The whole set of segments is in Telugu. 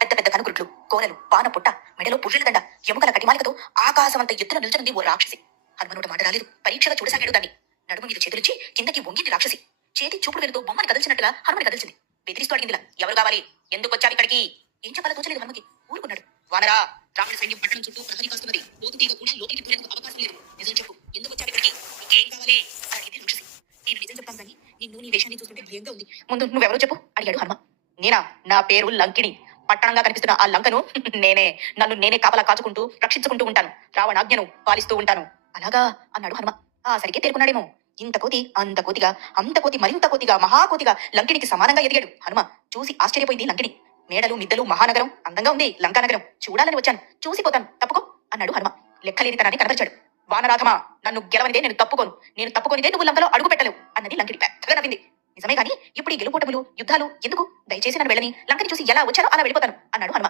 పెద్ద పెద్ద కనుగుడ్లు, కోరలు, పాన పుట్ట, మెడలో పుర్రెల దండ, ఎముకల కటిమాలికతో ఆకాశమంత ఎత్తున నిల్చునుంది ఓ రాక్షసి. హనుమనుడు మాట రాలేదు. పరీక్షగా చూడసాగాడు దాన్ని. నడుము మీద చేతులిచ్చి కిందకి వంగింది రాక్షసి. చేతి చూపుడు వెనుతో బొమ్మని కదిల్చినట్టుగా హనుమని కదిల్చింది. బెదిరిస్తూ అడిగిందిలా, ఎవరు కావాలి? ఎందుకు వచ్చావు ఇక్కడికి? ఏం చెప్పాలో తోచలేదు హనుమకి. ఊరుకున్నాడు. వానరా, రావణ సైన్యం పట్టణం చుట్టూ ప్రహరీ కాస్తున్నది. పోతుతీగ కూడా లోపలికి పోయేందుకు అవకాశం లేదు. నిజం చెప్పు, ఎందుకు వచ్చావు ఇక్కడికి? ఏం కావాలి అడిగింది రాక్షసి. నేను నిజం చెప్తాను కానీ నిన్ను నీ వేషాన్ని చూస్తుంటే భయంగా ఉంది. ముందు నువ్వెవరో చెప్పు అడిగాడు హనుమ. నేనా? నా పేరు లంకిణి. పట్టణంగా కనిపిస్తున్న ఆ లంకను నేనే. నన్ను నేనే కాపలా కాచుకుంటూ రక్షించుకుంటూ ఉంటాను. రావణాజ్ఞను పాలిస్తూ ఉంటాను. అలాగా అన్నాడు హనుమ. ఆ సరిగ్గా తేరుకున్నాడేమో. ఇంత కోతి, అంత కోతిగా, అంత కోతి, మరింత కోతిగా, మహాకోతిగా లంకినికి సమానంగా ఎదిగాడు హనుమ. చూసి ఆశ్చర్యపోయింది లంకిని. మేడలు, మిద్దలు, మహానగరం అందంగా ఉంది. లంకానగరం చూడాలని వచ్చాను, చూసిపోతాను, తప్పుకో అన్నాడు హనుమ. లెక్కలేని తనాన్ని కనబరిచాడు. వానరాధమా, నన్ను గెలవనిదే నేను తప్పుకోను. నేను తప్పుకోనిదే నువ్వు లంకలో అడుగు పెట్టలేవు అన్నది లంకిని పెద్దగా నవ్వింది. నిజమే గాని ఇప్పుడు ఈ గెలుపోటములు, యుద్ధాలు ఎందుకు? దయచేసి నన్ను వెళ్ళని. లంకని చూసి ఎలా వచ్చానో అలా వెళ్ళిపోతాను అన్నాడు హనుమ.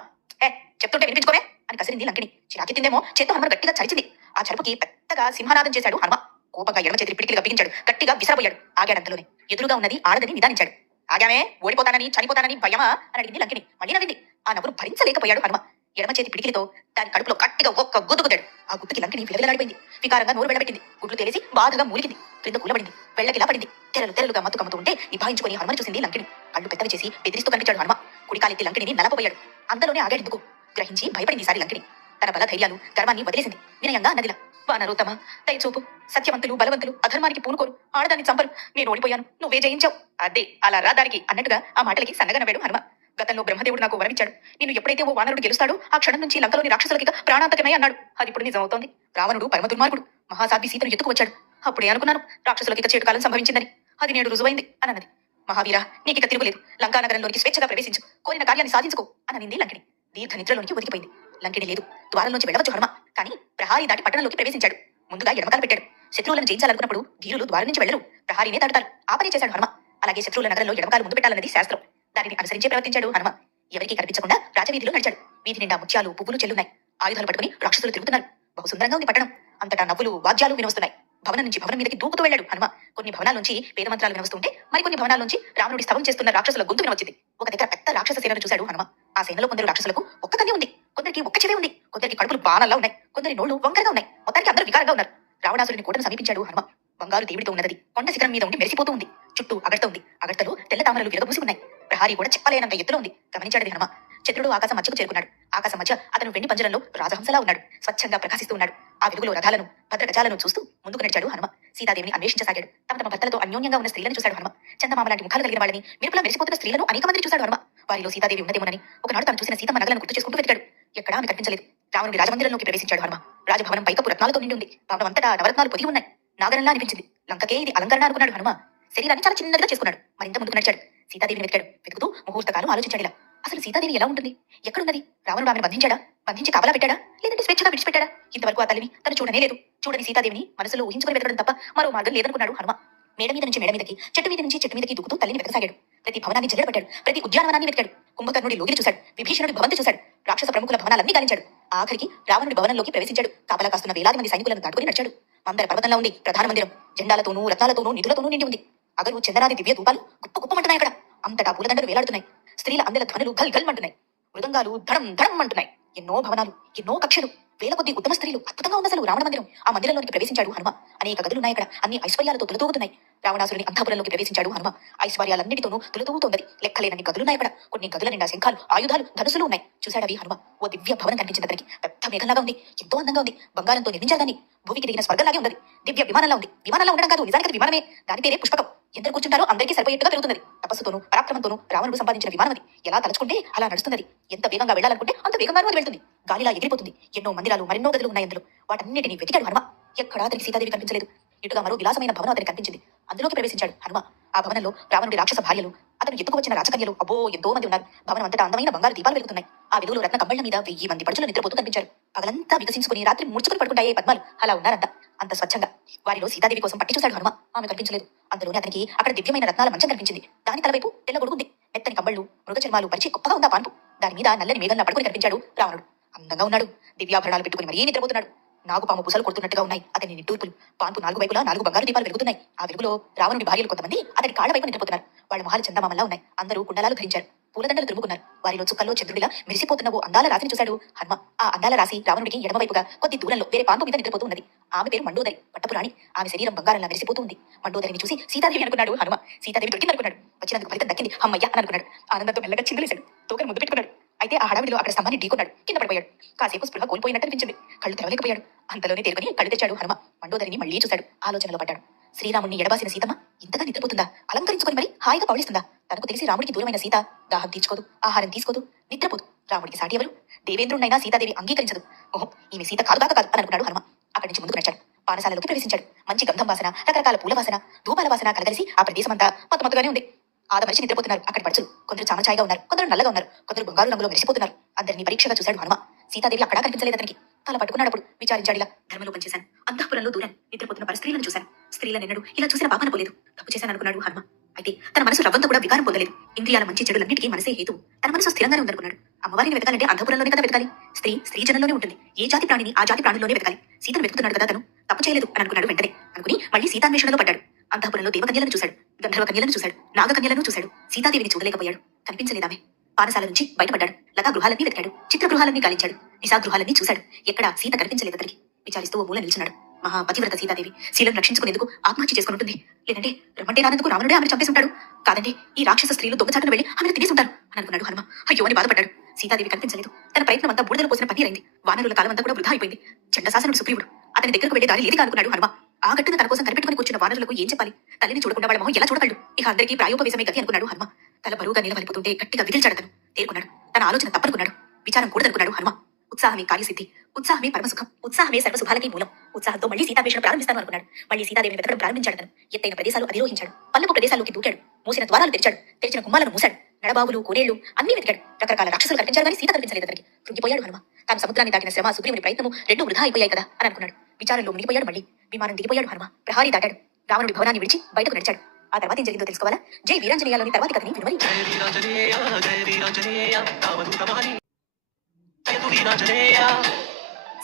చెప్తుంటే వినిపించుకోవే అని కసిరింది లంకిని. చిరాకెత్తిందేమో చేత్తో హనుమను గట్టిగా చరిచింది. ఆ చరుపుకి పెద్దగా సింహనాదం చేశాడు హనుమ. కోపంగా ఎడమ చేతిని పిడికిలిగా బిగించాడు. గట్టిగా విసరబోయాడు. ఆగాడంతలోనే. ఎదురుగా ఉన్నది ఆడదని నిదానించాడు. ఆగామే? ఓడిపోతానని, చనిపోతానని భయమా అని అడిగింది లంకిని. మళ్ళీ నవ్వింది. ఆ నవ్వును భరించలేకపోయాడు హనుమ. ఎడమ చేతి పిడికిలితో దాని కడుపులో గట్టిగా ఒక్క గుద్దు గుద్దాడు. ఆ గుద్దుకి లంకిని విలవిలాడిపోయింది. వికారంగా నోరు వెళ్ళబెట్టింది. గుడ్లు తేలేసి బాధగా మూలిగింది. క్రింద కూలబడింది. వెళ్ళకిలా పడింది. తెరలు తెరలుగా మత్తు కమ్ముతూ ఉంటే నిభాయించుకుని హనుమని చూసింది లంకిని. కళ్ళు పెద్దవి చేసి బెదిరిస్తూ కనిపించాడు హనుమ. కుడికాలెత్తి లంకిని నలపబోయాడు. అంతలోనే ఆగాడెందుకు గ్రహించి భయపడింది సారి లంకిని. తన బల ధైర్యాలు, గర్వాన్ని వదిలేసింది. వినయంగా అన్నదిలా, వానరోత్తమ, దయచూపు. సత్యవంతులు, బలవంతులు అధర్మానికి పూనుకోరు. ఆడదాన్ని చంపరు. నేను ఓడిపోయాను, నువ్వే జయించావు. అదే అలా రా దానికి అన్నట్టుగా ఆ మాటలకి సన్నగా నవ్వాడు హనుమ. గతంలో బ్రహ్మదేవుడు నాకు వరమిచ్చాడు. నేను ఎప్పుడైతే ఓ వానరుడు గెలుస్తాడో ఆ క్షణం నుంచి లంకలోని రాక్షసులకి ప్రాణాంతకమే అన్నాడు. అది ఇప్పుడు నిజం అవుతోంది. రావణుడు పరమ దుర్మార్గుడు. మహాసాధ్వి సీతను ఎత్తుకు వచ్చాడు. అప్పుడే అనుకున్నాను రాక్షసులకి చేటు కాలం సంభవించిందని. అది నేడు రుజువైంది అన్నది. మహావీర, నీకిక తిరుగులేదు. లంకా నగరంలోనికి స్వేచ్ఛగా ప్రవేశించు. కోరిన కార్యాన్ని సాధించుకో అన్నది లంకిని. దీర్ఘ నిద్రలోనికి ఒదిగిపోయింది. లంకిని లేదు. ద్వారంలోంచి వెళ్ళవచ్చు హనుమ. కానీ ప్రహారీ దాటి పట్టణంలోకి ప్రవేశించాడు. ముందుగా ఎడమకాలు పెట్టాడు. శత్రువులను జయించాలనుకున్నప్పుడు ధీరులు ద్వారం నుంచి వెళ్ళరు, ప్రహారీనే దాటుతారు. ఆ పని చేశాడు హనుమ. అలాగే శత్రువుల నగరంలో ఎడమకాలు ముందు పెట్టాలన్నది శాస్త్రం. దానిని అనుసరించే ప్రవర్తించాడు హనుమ. ఎవరికీ కనిపించకుండా రాజవీధిలో నడిచాడు. వీధి నిండా ముత్యాలు, పువ్వులు చెల్లున్నాయి. ఆయుధాలు పట్టుకుని రాక్షసులు తిరుగుతున్నారు. బహు సుందరంగా ఉంది పట్టణం. అంతటా నవ్వులు, వాద్యాలు వినవస్తున్నాయి. భవనం నుంచి భవనం మీదకి దూకుతూ వెళ్ళాడు హనుమ. కొన్ని భవనాల నుంచి వేదమంత్రాలు వినవస్తుంటే మరికొన్ని భవనాల నుంచి రావణుడి స్తవం చేస్తున్న రాక్షసుల గొంతు వినవచ్చింది. ఒక దగ్గర పెద్ద రాక్షస సేనను చూశాడు హనుమ. ఆ సేనలో కొందరు రాక్షసులకు ఒక్క కన్ను ఉంది, కొందరికి ఒక్క చెవే ఉంది, కొందరికి కడుపులు బాణాల్లో ఉన్నాయి, కొందరి నోళ్లు వంకరగా ఉన్నాయి. మొత్తానికి అందరూ వికారంగా ఉన్నారు. రావణాసురుని కోటను సమీపించాడు హనుమ. బంగారు దేవుడితో ఉన్నది. కొండ శిఖరం మీద ఉండి మెరిసిపోతూ ఉంది. చుట్టూ అగడత ఉంది. అగడతలో తెల్ల తామరలు విరగబూసి ఉన్నాయి. ప్రహారీ కూడా చెప్పలేనంత ఎత్తులో ఉంది. గమనించాడు హనుమ. చంద్రుడు ఆకాశం మధ్యకు చేరుకున్నాడు. ఆకాశం మధ్య అతను వెండి పంజరంలో రాజహంసలా ఉన్నాడు. స్వచ్ఛంగా ప్రకాశిస్తూ ఉన్నాడు. ఆ వెలుగులో రథాలను, భద్రగజాలను చూస్తూ ముందుకు నడిచాడు హనుమ. సీతాదేవిని అన్వేషించసాగాడు. తమ తమ భర్తలతో అన్యోన్యంగా ఉన్న స్త్రీలను చూశాడు హనుమ. చందమామ లాంటి ముఖాలు కలిగిన వాళ్ళని, మెరుపులా మెరిసిపోతున్న స్త్రీలను అనేక మందిని చూశాడు హనుమ. వారిలో సీతాదేవి ఉన్నదేమోనని ఒకనాడు తను చూసిన సీతమ్మ నగలను గుర్తు చేసుకుంటూ వెతికాడు. ఎక్కడా ఆమె కనిపించలేదు. రావణుడి రాజమందిరంలోకి ప్రవేశించాడు హనుమ. రాజభవనం పైకప్పు రత్నాలతో నిండి ఉంది. భవనం అంతటా నవరత్నాలు పొదిగి ఉన్నాయి. నాగరంలా అనిపించింది. లంకకే ఇది అలంకరణ అనుకున్నాడు హనుమ. శరీరాన్ని చాలా చిన్నదిగా చేసుకున్నాడు. మరింత ముందుకు నడిచాడు. సీతాదేవిని వెతికాడు. వెతుకుతూ ముహూర్తకాలం ఆలోచించాడు. ఇలా అసలు సీతాదేవి ఎలా ఉంటుంది? ఎక్కడున్నది? రావణుడు ఆమెను బంధించాడా? బంధించి కాపలా పెట్టాడా? లేదంటే స్వేచ్ఛగా విడిచిపెట్టాడా? ఇంతవరకు ఆ తల్లిని తను చూడనే లేదు. చూడని సీతాదేవిని మనసులో ఊహించుకుని వెతకడం తప్ప మరో మార్గం లేదనుకున్నాడు హనుమ. మేడ మీద నుంచి మేడ మీదకి, చెట్టు మీద నుంచి చెట్టు మీదకి దూకుతూ తల్లిని వెతకసాగాడు. ప్రతి భవనాన్ని జల్లెడబట్టాడు. ప్రతి ఉద్యానవనాన్ని వెతికాడు. కుంభకర్ణుడి లోగిని చూశాడు. విభీషణుడి భవంతి చూశాడు. రాక్షస ప్రముఖుల భవనాలన్నీ గాలించాడు. ఆఖరికి రావణుడి భవనంలోకి ప్రవేశించాడు. కాపలా కాస్తున్న వేలాది మంది సైనికులను దాటుకుని నడిచాడు. మందర పర్వతంలో ఉంది ప్రధాన మందిరం. జెండాలతోనూ, రత్నాలతోనూ, నిధులతోనూ నిండి ఉంది. అగరు చందనాది దివ్య ధూపాలు గుప్పు గుప్పమంటున్నాయి. అక్కడ అంతటా పూలదండలు వేలాడుతున్నాయి. స్త్రీల అందెల ధ్వనులు గల్ గల్ అంటున్నాయి. మృదంగాలు ధడం ధడం అంటున్నాయి. ఎన్నో భవనాలు, ఎన్నో కక్షలు, వేల కొద్ది ఉత్తమ స్త్రీలు. అద్భుతంగా ఉంది అసలు రావణ మందిరం. ఆ మందిరంలోకి ప్రవేశించాడు హనుమ. అనేక గదులున్నాయి అక్కడ. అన్ని ఐశ్వర్యాలతో తులతూగుతున్నాయి. రావణాసురుని అంతఃపురంలోకి ప్రవేశించాడు హనుమ. ఐశ్వర్యాలన్నిటితోనూ తులతూగుతోంది. లెక్కలేనన్ని గదులున్నాయి అక్కడ. కొన్ని గదుల నిండా శంఖాలు, ఆయుధాలు, ధనుసులు ఉన్నాయి. చూశాడవి హనుమ. ఓ దివ్య భవనం కనిపించింది అతనికి. పెద్ద మేఘంలాగా ఉంది. ఎంతో అందంగా ఉంది. బంగారంతో నిర్మించారు దాన్ని. భూమికి దిగిన స్వర్గంలాగే ఉన్నది. దివ్య విమానంలా ఉంది. విమానంలో ఉండడం కాదు, నిజానికి అది విమానమే. దాని పేరే పుష్పకం. ఎందరు కూర్చుంటారో అందరికీ సరిపోయేట్టుగా పెరుగుతున్నది. తపస్సుతోనూ పరాక్రమంతోనూ రావణుడు సంపాదించిన విమానం అది. ఎలా తలుచుకుంటే అలా నడుస్తున్నది. ఎంత వేగంగా వెళ్ళాలనుకుంటే అంత వేగంగానూ అది వెళ్తుంది. గాలిలా ఎగిరిపోతుంది. ఎన్నో మందిరాలు, మరెన్నో గదులు ఉన్నాయి అందులో. వాటన్నిటిని వెతికాడు హనుమ. ఎక్కడా అతనికి సీతాదేవి కనిపించలేదు. ఇటుగా మరో విలాసమైన భవనం అతనికి కనిపించింది. అందులోకి ప్రవేశించాడు హనుమ. ఆ భవనంలో రావణుడి రాక్షస భార్యలు, అతను ఎత్తుకు వచ్చిన రాజకన్యలు అబ్బో ఎంతో మంది ఉన్నారు. భవనం అంతటా అందమైన బంగారు దీపాలు వెలుగుతున్నాయి. ఆ వెలుగులో రత్న కంబళ్ల మీద 1000 మంది పడుచులు నిద్రపోతూ కనిపించారు. పగలంతా వికసించుకుని రాత్రి ముడుచుకుని పడుకుంటాయే పద్మాలు అలా ఉన్నారంట. అంత స్వచ్ఛంగా. వారిలో సీతాదేవి కోసం పట్టి చూశాడు హనుమ. ఆమె కనిపించలేదు. అందులోనే అతనికి అక్కడ దివ్యమైన రత్నాల మంచం కనిపించింది. దాని తలవైపు తెల్ల గొడుగుంది. మెత్తని కంబళ్ళు, మృగ చర్మాలు పరిచి గొప్పగా ఉందా పాన్పు. దాని మీద నల్లని మేఘంలా పడుకుని కనిపించాడు రావణుడు. అందంగా ఉన్నాడు. దివ్యాభరణాలు పెట్టుకుని మరీ నిద్రపోతున్నాడు. నాగుపాము పుసలు కొడుతున్నట్టుగా ఉన్నాయి అతని నిట్టూర్పులు. పాన్పు 4 వైపులా 4 బంగారు దీపాలు వెలుగుతున్నాయి. ఆ వెలుగులో రావణుడి భార్యలు కొంతమంది అతని కాళ్ల వైపు నిద్రపోతున్నారు. వాళ్ళ మొహాలు చందమామల్లా ఉన్నాయి. అందరూ కుండలాలు ధరించారు. పూలదండలు తురుముకున్నారు. వారిలో చుక్కల్లో చంద్రుడిలా మెరిసిపోతున్న ఓ అందాల రాశిని చూశాడు హనుమ. ఆ అందాల రాశి రావణుడికి ఎడమవైపుగా కొద్ది దూరంలో వేరే పాంపు మీద నిద్రపోతూ ఉన్నది. ఆమె పేరు మండోదరి, పట్టపు రాణి. ఆమె శరీరం బంగారంలా మెరిసిపోతూ ఉంది. మండోదరిని చూసి సీతాదేవి అనుకున్నాడు హనుమ. సీతాదేవి దొరికిందనుకున్నాడు. వచ్చినందుకు ఫలితం దక్కింది అమ్మయ్య అని అనుకున్నాడు. ఆనందంతో మెల్లగా చిందులేశాడు. తోకను ముద్దు పెట్టుకున్నాడు. అయితే ఆ హడావిడిలో అక్కడ స్తంభాన్ని ఢీకొన్నాడు. కింద పడిపోయాడు. కాసేపు స్పృహ కోల్పోయినట్టు అనిపించింది. కళ్ళు తెరవలేకపోయాడు. అంతలోనే తేరుకుని కళ్ళు తెచ్చాడు హనుమ. మండోదరిని మళ్లీ చూశాడు. ఆలోచనలో పడ్డాడు. శ్రీరాముణ్ణి ఎడబాసిన సీతమ్మ ఇంతగా నిద్రపోతుందా? అలంకరించుకొని మరి హాయిగా పౌళిస్తుందా? తనకు తెలిసి రాముడికి దూరమైన సీత దాహం తీర్చుకోదు, ఆహారం తీసుకోదు, నిద్రపోదు. రాముడికి సాటి ఎవరు? దేవేంద్రుడినైనా సీతాదేవి అంగీకరించదు. ఓహో, ఈమె సీత కాదు కాక కాదు అని అనుకున్నాడు హనుమ. అక్కడి నుంచి ముందుకు నడిచాడు. పానశాలలోకి ప్రవేశించాడు. మంచి గంధం వాసన, రకరకాల పూల వాసన, ధూపాల వాసన కలగలిసి ఆ ప్రదేశమంతా మత్తుమత్తుగానే ఉంది. ఆదమరిచి నిద్రపోతున్నారు అక్కడి పడుచులు. కొందరు చామచాయిగా ఉన్నారు, కొందరు నల్లగా ఉన్నారు, కొందరు బంగారు రంగులో మెరిసిపోతున్నారు. అందరినీ పరీక్షగా చూశాడు హనుమ. సీతాదేవి అక్కడా కనిపించలేదు అతనికి. తల పట్టుకున్నాడప్పుడు విచారించాడిలా. ధర్మలో పనిచేశాను, అంతఃపురంలో దూరాను, నిద్రపోతున్న పరస్త్రీలను చూశాను. స్త్రీలనెన్నడు ఇలా చూసిన పాపన పోలేదు. తప్పు చేశాను అనుకున్నాడు హనుమ. అయితే తన మనసు రవ్వంతా కూడా వికారం పొందలేదు. ఇంద్రియాల మంచి చెడులన్నిటికీ మనసే హేతు. తన మనసు స్థిరంగానే ఉందనుకున్నాడు. అమ్మవారిని వెతకాలంటే అంతఃపురంలోనే కదా వెతకాలి. స్త్రీ జనంలోనే ఉంటుంది. ఏ జాతి ప్రాణిని ఆ జాతి ప్రాణుల్లోనే వెతకాలి. సీతను వెతుకుతున్నాడు కదా తను. తప్పు చేయలేదు అని అనుకున్నాడు వెంటనే. అనుకుని మళ్ళీ సీతాన్వేషణలో పడ్డాడు. అంతఃపురంలో దేవకన్యలను చూశాడు, గంధర్వ కన్యలను చూశాడు, నాగకన్యలను చూశాడు. సీతాదేవిని చూడలేకపోయాడు. కనిపించలేదామె. పానశాల నుంచి బయటపడ్డాడు. లతా గృహాలన్నీ వెతికాడు. చిత్ర గృహాలన్నీ గాలించాడు. నిశా గృహాలన్నీ చూశాడు. ఎక్కడా సీత కనిపించలేదు అతనికి. విచారిస్తూ ఓ మూల నిల్చున్నాడు. మహాపతివ్రత సీతాదేవి శీలం రక్షించుకునేందుకు ఆత్మహత్య చేసుకుని ఉంటుంది. లేదంటే రమ్మంటే రానందుకు రావణుడే ఆమెను చంపేసి ఉంటాడు. కాదంటే ఈ రాక్షస స్త్రీలు దొంగచాటును వెళ్లి ఆమెను తినేసి ఉంటారు అని అనుకున్నాడు హనుమ. అయ్యో అని బాధపడ్డాడు. సీతాదేవి కనిపించలేదు. తన ప్రయత్నం అంతా బూడిదలో పోసిన పన్నీరైంది. వానరుల కాలం అంతా కూడా వృధా అయిపోయింది. చండశాసనుడు సుగ్రీవుడు అతని దగ్గరకు వెళ్లే దారి లేదిగా అనుకున్నాడు హనుమ. ఆ గట్టున తన కోసం కనిపెట్టుకుని కూర్చున్న వానరులకు ఏం చెప్పాలి? తల్లిని చూడకుండా వాళ్ళ మొహం ఎలా చూడగలడు? ఇక అందరికీ ప్రాయోపవేశమే గతి అనుకున్నాడు హనుమ. తల బరువుగా నిలవలిపోతుంటే గట్టిగా విదిల్చాడు అతను. తేరుకున్నాడు. తన ఆలోచన తప్పనుకున్నాడు. విచారం కూడదనుకున్నాడు హనుమ. ఉత్సాహమే కార్యసిద్ధి, ఉత్సాహమే పరమసుఖం, ఉత్సాహమే సర్వశుభాలకి మూలం. ఉత్సాహంతో మళ్ళీ సీతాన్వేషణ ప్రారంభిస్తాను అనుకున్నాడు. మళ్ళీ సీతాదేవిని వెతకడం ప్రారంభించాడు అతను. ఎత్తైన ప్రదేశాలు అధిరోహించాడు. పల్లపు ప్రదేశాల్లోకి దూకాడు. మూసిన ద్వారాలు తెరిచాడు. తెరిచిన గుమ్మాలను మూశాడు. నడబావులు, కోడేళ్లు అన్ని వెతికాడు. రకరకాల రాక్షసులు కనిపించారు కానీ సీత కనిపించలేదు అతనికి. కృంగిపోయాడు హనుమ. తాను సముద్రాన్ని దాటిన శ్రమ, సుగ్రీవుని ప్రయత్నము రెండు వృధా అయిపోయాయి కదా అని అనుకున్నాడు. విచారంలో మునిగిపోయాడు. మళ్ళీ విమానం దిగిపోయాడు హనుమ. ప్రహారీ దాటాడు. రావణుడి భవనాన్ని విడిచి బయటకు నడిచాడు. ఆ తర్వాత ఏం జరిగిందో తెలుసుకోవాలా? జై వీరాంజనేయాలోని తర్వాతి కథని వివరించాడు.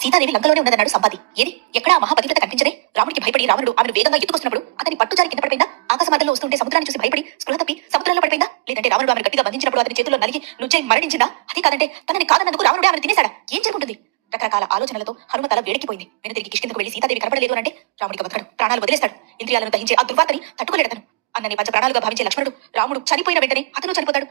సీతాదేవి లంకలోనే ఉన్నదన్నాడు సంపాతి. ఏది ఎక్కడా మహాపతివ్రత కనిపించదే? రాముడికి భయపడి రావణుడు ఆమెను వేగంగా ఎత్తుకొస్తున్నప్పుడు అతని పట్టుచారి కింద పడిపోయిందా? ఆకాశ మార్గంలో వస్తుంటే సముద్రాన్ని చూసి భయపడి స్పృహ తప్పి సముద్రంలో పడిపోయిందా? లేదంటే రావణుడు ఆమెను గట్టిగా బంధించినప్పుడు అతని చేతుల్లో నలిగి నుజ్జై మరణించిందా? అది కాదంటే తనని కాదన్నందుకు రావణుడే ఆమెను తినేశాడా? ఏం జరుగుతుంది? రకరకాల ఆలోచనలతో హనుమ తల వేడెక్కిపోయింది. వెనుతిరిగి కిష్కిందకు వెళ్లి సీతాదేవి కనపడలేదు అంటే రాముడికి బతకడు, ప్రాణాలు వదిలేస్తాడు. ఇంద్రియాలను దహించే ఆ దుర్వార్తని తట్టుకోలేడతను. అన్నని పంచ ప్రాణాలుగా భావించే లక్ష్మణుడు రాముడు చనిపోయిన వెంటనే అతను చనిపోతాడు.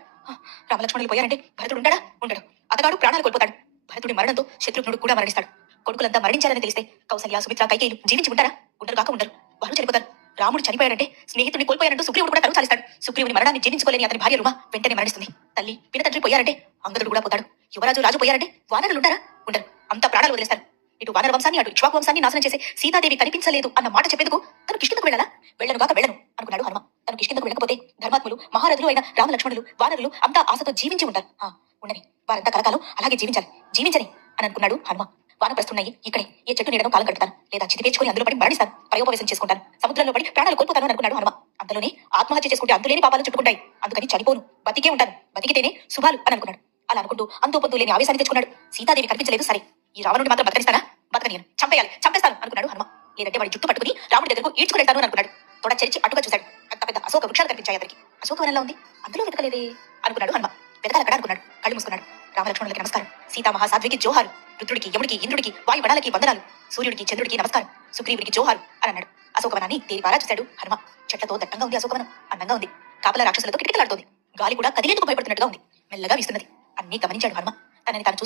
రామలక్ష్మణులు పోయారంటే భరతుడు ఉండడా? ఉండడు. అతగాడు ప్రాణాలు కోల్పోతాడు. భరతుడి మరణంతో శత్రుఘ్నుడు కూడా మరణిస్తాడు. కొడుకులంతా మరణించారని తెలిస్తే కౌసల్య, సుమిత్ర, కైకేయులు జీవించి ఉంటారా? ఉండరు కాక ఉండరు. వారు చనిపోతారు. రాముడు చనిపోయాడంటే స్నేహితుడిని కోల్పోయారంటూ సుగ్రీవుడు కూడా కరువు చాలిస్తాడు. సుగ్రీవుని మరణాన్ని జీవించుకోలేని అతని భార్య రుమ వెంటనే మరణిస్తుంది. తల్లి పినతండ్రి పోయారంటే అంగదుడు కూడా పోతాడు. యువరాజు రాజు పోయారంటే వానరులు ఉంటారా? ఉండరు. అంత ప్రాణాలు వదిలేస్తారు. ఇటు వానర వంశాన్ని అటు ఇక్ష్వాకు వంశాన్ని నాశనం చేసే సీతాదేవి కనిపించలేదు అన్న మాట చెప్పేందుకు తను కిష్కిందకు వెళ్ళాలా? వెళ్ళను కాక వెళ్ళను అనుకున్నాడు హనుమ. తను కిష్కిందకు వెళ్ళకపోతే ధర్మాత్ములు, మహారథులు అయిన రామలక్ష్మణులు, వానరులు అంతా ఆశతో జీవించి ఉంటారు. ఉండని వారంతా కలకాలం అలాగే జీవించాలి. జీవించని అని అనుకున్నాడు హనుమ. వానప్రస్తున్నాయి ఇక్కడే ఏ చెట్టు నీడను కాలం గడుపుతాను, లేదా చితి పేర్చుకొని అందులో పడి మరణిస్తాను, ప్రయోపవేశం చేసుకుంటాను, సముద్రంలో పడి ప్రాణాలు కోల్పోతాను అనుకున్నాడు హనుమ. అందులోనే ఆత్మహత్య చేసుకుంటే అంతులేని పాపాలు చుట్టుకుంటాయి. అందుకని చనిపోను, బతికే ఉంటాను, బతికితేనే శుభాలు అని అనుకున్నాడు. అలా అనుకుంటూ అంతో పొందు లేని ఆవేశాన్ని తెచ్చుకున్నాడు. సీతాదేవి కనిపించలేదు సరే, ఈ రావణుడిని మాత్రం బతకనిస్తానా? బతకనియను, చంపేయాలి, చంపేస్తాను అనుకున్నాడు హనుమ. లేదంటే వాడి జుట్టు పట్టుకుని రాముడి దగ్గరకు ఈడ్చుకుని అనుకున్నాడు. తొడ చరిచి అటుగా చూశాడు. పెద్ద పెద్ద అశోక వృక్షాలు కనిపించాయి అతనికి. అశోకవనంలో ఉంది, అందులో వెతకలేదే అనుకున్నాడు హనుమ. వెతకాలక్కడ అనుకున్నాడు. కళ్ళు మూసుకున్నాడు. రామలక్ష్మణులకి నమస్కారం, సీతామహాసాధ్వికి జోహారు, రుద్రుడికి, యముడికి, ఇంద్రుడికి, వాయువడాలకి వందనాలు, సూర్యుడికి, చంద్రుడికి నమస్కారం, సుగ్రీవుడికి జోహారు అని అన్నాడు. అశోకవనాన్ని తేరిపారా చూశాడు హనుమ. చెట్లతో దట్టంగా ఉంది అశోకవనం. అందంగా ఉంది. కాపలా రాక్షసులతో కిటకిటలాడుతోంది. గాలి కూడా కదిలేందుకు భయపడుతున్నట్టుగా ఉంది. మెల్లగా వీస్తున్నది. అన్నీ గమనించాడు హనుమ. తనని తాను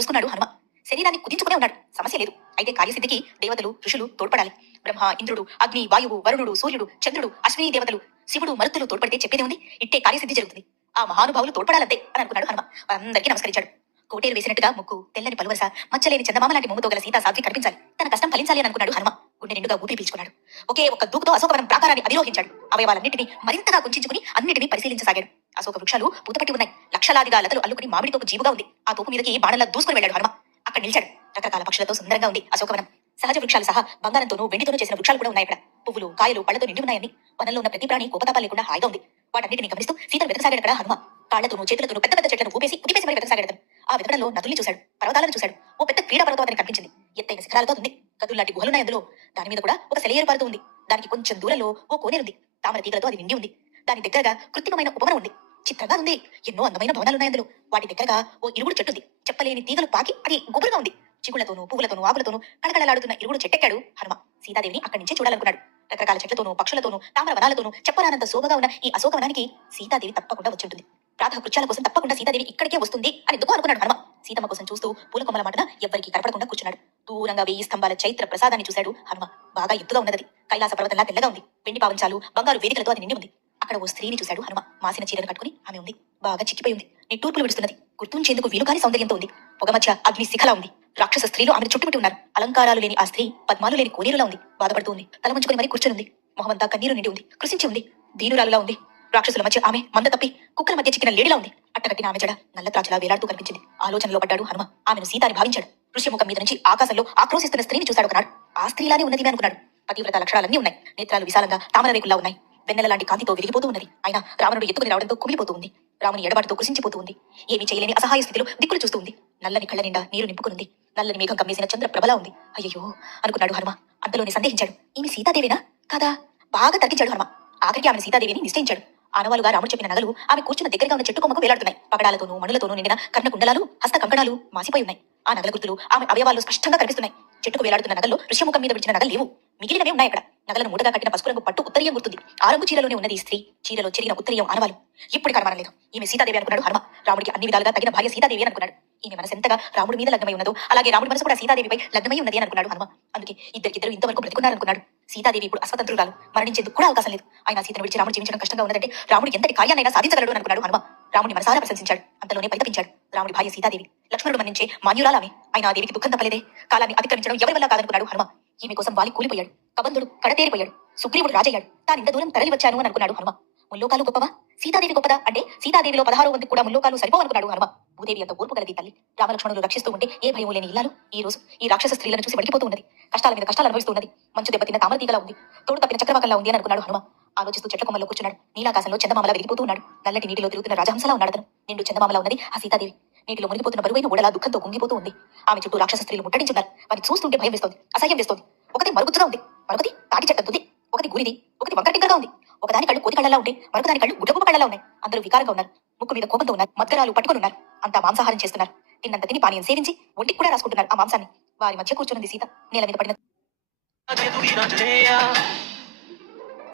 చూసుకున్నాడు హనుమ. శరీరాన్ని కుదించుకునే ఉన్నాడు. సమస్య లేదు. అయితే కార్యసిద్ధికి దేవతలు, ఋషులు తోడ్పడాలి. బ్రహ్మ, ఇంద్రుడు, అగ్ని, వాయువు, వరుణుడు, సూర్యుడు, చంద్రుడు, అశ్విని దేవతలు, శివుడు, మరుత్తులు తోడ్పడితే చెప్పేదే ఉంది. ఇట్టే కార్యసిద్ధి జరుగుతుంది. ఆ మహానుభావులు తోడ్పడాలంతే అని అనుకున్నాడు హనుమ. అందరికీ నమస్కరించాడు. కోటేరు వేసినట్టుగా ముక్కు, తెల్లని పలువరస, మచ్చలేని చందమామ లాంటి మొమ్ముతో గల సీతా సాధ్వి కనిపించాలి. తన కష్టం ఫలించాలి అని అనుకున్నాడు హనుమ. గుండె నిండుగా ఊపిరి పీల్చుకున్నాడు. ఒకే ఒక్క దూకుతో అశోకవనం ప్రాకారాన్ని అధిరోహించాడు. అవయవాలన్నింటినీ మరింతగా కుంచుకుని అన్నిటినీ పరిశీలించసాగాడు. అశోక వృక్షాలు పూతపట్టి ఉన్నాయి. లక్షలాదిగా లతలు అల్లుకుని మామిడి తోపు జీవుగా ఉంది. ఆ తోపు మీదకి బాణంలా దూసుకుని వెళ్ళాడు హనుమ. అక్కడ నిలిచాడు. రకరకాల పక్షులతో సుందరంగా ఉంది అశోకవనం. సహజ వృక్షాలు సహా బంగారంతోనూ వెండితోనూ చేసిన వృక్షాలు కూడా ఉన్నాయి. ఇక్కడ పువ్వులు, కాయలు, పళ్లతో నిండి ఉన్నాయని. వనంలో ఉన్న ప్రతి ప్రాణి కోపతాపాలు లేకుండా హాయిగా ఉంది. వాటన్నిటిని గమనిస్తూ సీతను వెతకసాగాడు అక్కడ హనుమ. కాళ్లతోనూ చేతులతోనూ పెద్ద పెద్ద చెట్లను ఊపేసి కుదిపేసి మరి వెతకసాగాడు. ఆ వెతకడంలో నదుల్ని చూశాడు, పర్వతాలను చూశాడు. ఓ పెద్ద క్రీడా పర్వతం అతనికి కనిపించింది. ఎత్తైన శిఖరాలతో ఉంది. గదుల్లాంటి గుహలున్నాయి అందులో. దాని మీద కూడా ఒక సెలయేరు పారుతూ ఉంది. దానికి కొంచెం దూరంలో ఓ కోనేరుంది. తామర తీగలతో అది నిండి ఉంది. దాని దగ్గరగా కృత్రిమమైన ఉపవనం ఉంది. చిత్రంగా ఉంది. ఎన్నో అందమైన భవనాలున్నాయి అందులో. వాటి దగ్గరగా ఓ ఇరుగుడు చెట్టుంది. చెప్పలేని తీగలు పాకి అది గుబురుగా ఉంది. చిగుళ్లతోనూ పువ్వులతోనూ ఆకులతోనూ కళకళలాడుతున్న ఇరుగుడు చెట్టెక్కాడు హనుమ. సీతాదేవిని అక్కడి నుంచే చూడాలనుకున్నాడు. రకరకాల చెట్లతోనూ పక్షులతోనూ తామర వనాలతోనూ చెప్పరానంత శోభగా ఉన్న ఈ అశోకవనానికి సీతాదేవి తప్పకుండా వచ్చుంటుంది. ప్రాతః కృత్యాల కోసం తప్పకుండా సీతాదేవి ఇక్కడికే వస్తుంది అని ఎందుకో అనుకున్నాడు హనుమ. సీతమ్మ కోసం చూస్తూ పూల కొమ్మల మాటన ఎవ్వరికీ కనపడకుండా కూర్చున్నాడు. దూరంగా 1000 స్తంభాల చైత్ర ప్రసాదాన్ని చూశాడు హనుమ. బాగా ఎత్తుగా ఉన్నది. కైలాస పర్వతంలా తెల్లగా ఉంది. వెండి పావంచాలు బంగారు వేదికలతో అది నిండి ఉంది. అక్కడ ఓ స్త్రీని చూశాడు హనుమ. మాసిన చీరను కట్టుకుని ఆమె ఉంది. బాగా చిక్కిపోయి ఉంది. నిట్టూర్పులు విడుస్తున్నది. గుర్తుంచేందుకు వీలుకాని సౌందర్యంతో ఉంది. పొగ మధ్య అగ్ని శిఖలా ఉంది. రాక్షస స్త్రీలు ఆమెను చుట్టుముట్టి ఉన్నారు. అలంకారాలు లేని ఆ స్త్రీ పద్మాలు లేని కోనేరులా ఉంది. బాధపడుతూ ఉంది. తల ముంచుకుని మరీ కూర్చుని మొహమంతా కన్నీరు నిండి ఉంది. కృషించి ఉంది. దీనురాలులా ఉంది. రాక్షసుల మధ్య ఆమె మంద తప్పి కుక్కల మధ్య చిక్కిన లేడిలా ఉంది. అట్టగట్టిన ఆమె జడ నల్ల త్రాచులా వేలాడుతూ కనిపించింది. ఆలోచనలో పడ్డాడు హనుమ. ఆమెను సీత అని భావించాడు. ఋష్యముఖం మీద నుంచి ఆకాశంలో ఆక్రోశిస్తున్న స్త్రీని చూశాడు ఒకనాడు. ఆ స్త్రీలానే ఉన్నది అనుకున్నాడు. పతివ్రత లక్షణాలన్నీ ఉన్నాయి. నేత్రాలు విశాలంగా తామర రేకుల్లా ఉన్నాయి. వెన్నెల లాంటి కాంతితో విరిగిపోతూ ఉన్నది. ఆయన రావణుడు ఎత్తుకుని రావడంతో కుమిలిపోతూ ఉంది. రాముని ఎడబాటుతో కృషించిపోతూ ఉంది. ఏమీ చేయలేని అసహాయ స్థితిలో దిక్కులు చూస్తూ ఉంది. నల్లని కళ్ళ నిండా నీరు నింపుకునుంది. నల్లని మేఘం కమ్మేసిన చంద్ర ప్రభలా ఉంది. అయ్యో అనుకున్నాడు హనుమ. అంతలోనే సందేహించాడు. ఈమె సీతాదేవినా కాదా? బాగా తర్కించాడు హనుమ. ఆఖరికి ఆమె సీతాదేవిని నిశ్చయించాడు. ఆనవాలుగా రాముడు చెప్పిన నగలు ఆమె కూర్చున్న దగ్గరగా ఉన్న చెట్టు కొమ్మకు వేలాడుతున్నాయి. పగడాలతోనూ మణులతోనూ నిండిన కర్ణ కుండలాలు హస్త కంకణాలు మాసిపోయి ఉన్నాయి. ఆ నగల గుర్తులు ఆమె అవయవాలు స్పష్టంగా కనిపిస్తున్నాయి. చెట్టుకు వేలాడుతున్న నగల్లో ఋష్యముఖం మీద విడిచిన నగలు లేవు. మిగిలినవే ఉన్నాయి అక్కడ. నగలను మూటగా కట్టిన పసుపు రంగు పట్టు ఉత్తరీయం గుర్తుంది. ఆ రంగు చీరలోనే ఉన్నది స్త్రీ. చీరలో చెరిగిన ఉత్తరీయం ఆనవాలు. ఇప్పుడు కనుమానం లేదు. ఈమె సీతాదేవి అనుకున్నాడు హనుమ. రాముడికి అన్ని విధాలుగా తగిన భార్య సీతాదేవి అని అనుకున్నాడు. ఈమె మనసు ఎంతగా రాముడి మీద లగ్నమై ఉన్నదో అలాగే రాముడి మనసు కూడా సీతాదేవిపై లగ్నమై ఉన్నది అని అనుకున్నాడు హనుమ. అందుకే ఇద్దరు ఇంతవరకు బ్రతుకున్నారనుకున్నాడు. సీతాదేవి ఇప్పుడు అస్వతంత్రురాలు. మరణించేందుకు కూడా అవకాశం లేదు. ఆయన సీతను విడిచి రాముడు జీవించడం కష్టంగా ఉన్నదంటే రాముడు ఎంతటి కార్యాన్నైనా సాధించగలడు అనుకున్నాడు హనుమ. రాముడి మనసారా ప్రశంసించాడు. అంతలోనే పరితపించాడు. రాముడి భార్య సీతాదేవి లక్ష్మణుడు మరణించే మాన్యురాలామె. ఆయన ఆ దేవికి దుఃఖం తప్పలేదే. కాలాన్ని అతిక్రమించడం ఎవరి వల్ల కాదనుకున్నాడు హనుమ. ఈమె కోసం వాలి కూలిపోయాడు. కబంధుడు కడతేరిపోయాడు. సుగ్రీవుడు రాజయ్యాడు. తానింత దూరం తరలి వచ్చాను అని అనుకున్నాడు హనుమ. ముల్లోకాలు గొప్పవా? సీతాదేవి గొప్పదా అంటే సీతాదేవిలో 16వ వంతు కూడా ముల్లోకాలు సరిపోవనుకున్నాడు హనుమ. భూదేవి అంత ఓర్పు గలది తల్లి. రామలక్ష్మణులు రక్షిస్తూ ఉంటే ఏ భయం లేని ఇల్లాలు ఈ రోజు ఈ రాక్షస స్త్రీలను చూసి వడికిపోతూ ఉన్నది. కష్టాల మీద కష్టాలు అనుభవిస్తూ ఉన్నది. మంచు దెబ్బతిన్న తామర తీగలా ఉంది. తోడు తప్పిన చక్రవాకంలా ఉంది అని అనుకున్నాడు హనుమ. ఆలోచిస్తూ చెట్ల కొమ్మల్లో కూర్చున్నాడు. నీలాకాశంలో చందమామలా వెలిగిపోతూ ఉన్నాడు. నల్లటి నీటిలో తిరుగుతున్న రాజహంసలా ఉన్నాడు అతను. నిండు చందమామలా ఉన్నది ఆ సీతాదేవి. నీటిలో మునిగిపోతున్న బరువైన ఓడలా దుఃఖంతో కుంగిపోతూ ఉంది. ఆమె చుట్టూ రాక్షస స్త్రీలు ముట్టడించున్నారు. వారిని చూస్తుంటే భయం వేస్తోంది. అసహ్యం వేస్తోంది. ఒకటి మరుగుజ్జుగా ఉంది. మరొకటి తాటి చెట్టంతుంది. ఒకటి గురిది. ఒకటి వంకర టింకరగా ఉంది. ఒకదాని కళ్ళు కోతి కళ్ళలా ఉంటే మరొకదాని కళ్ళు గుడ్డపు కళ్ళలా ఉన్నాయి. అందరూ వికారంగా ఉన్నారు. ముక్కు మీద కోపంతో ఉన్నారు. మద్గరాలు పట్టుకుని ఉన్నారు. అంతా మాంసాహారం చేస్తున్నారు. తిన్నంత తిని పానీయం సేవించి ఒంటికి కూడా రాసుకుంటున్నారు ఆ మాంసాన్ని. వారి మధ్య కూర్చున్నది సీత. నేల మీద పడిన